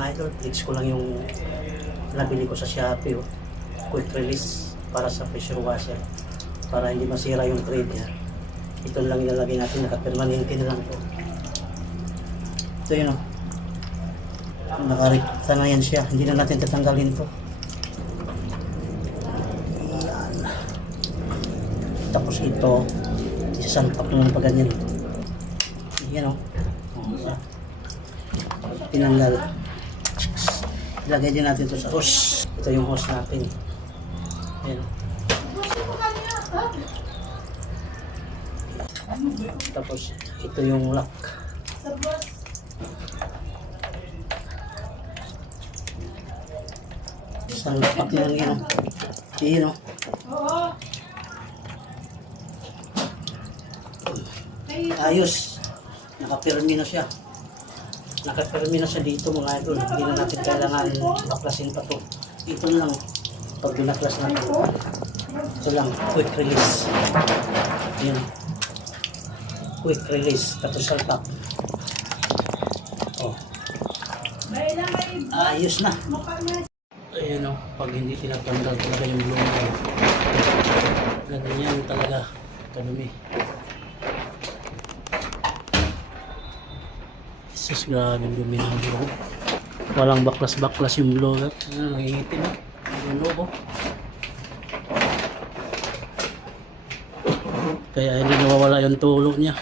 mga idol. Flex ko lang yung nabili ko sa Shopee. Oh. Quick release para sa pressure washer. Para hindi masira yung thread niya. Ito lang ilalagay natin. Naka-permanente na lang po. Ito yun o. Nakarekta na yan siya. Hindi na natin tatanggalin to. Yan. Tapos ito, isasalpak naman pa ganyan. Yan o. Tinanggal. Ilagay din natin ito sa hose. Ito yung hose natin. Ayan. Tapos ito yung lock. Salpak na lang yun. Ayan o. Ayos. Nakapirmi na siya. Nakapirmi na siya dito mga idol. Hindi na natin kailangan baklasin pa to. Ito lang. Pag binaklas natin. Ito lang. Quick release. Ayan. Quick release. Tapos salpak. Oh. Ayos na. Ayan o. Pag hindi tinatanggal talaga yung blue na. Ganyan talaga. Kadumi. Sus, grabe yung dumi ng blue. Walang baklas-baklas yung blue. Nangingitin na. Yung logo. Kaya hindi nawawala yung tulo niya.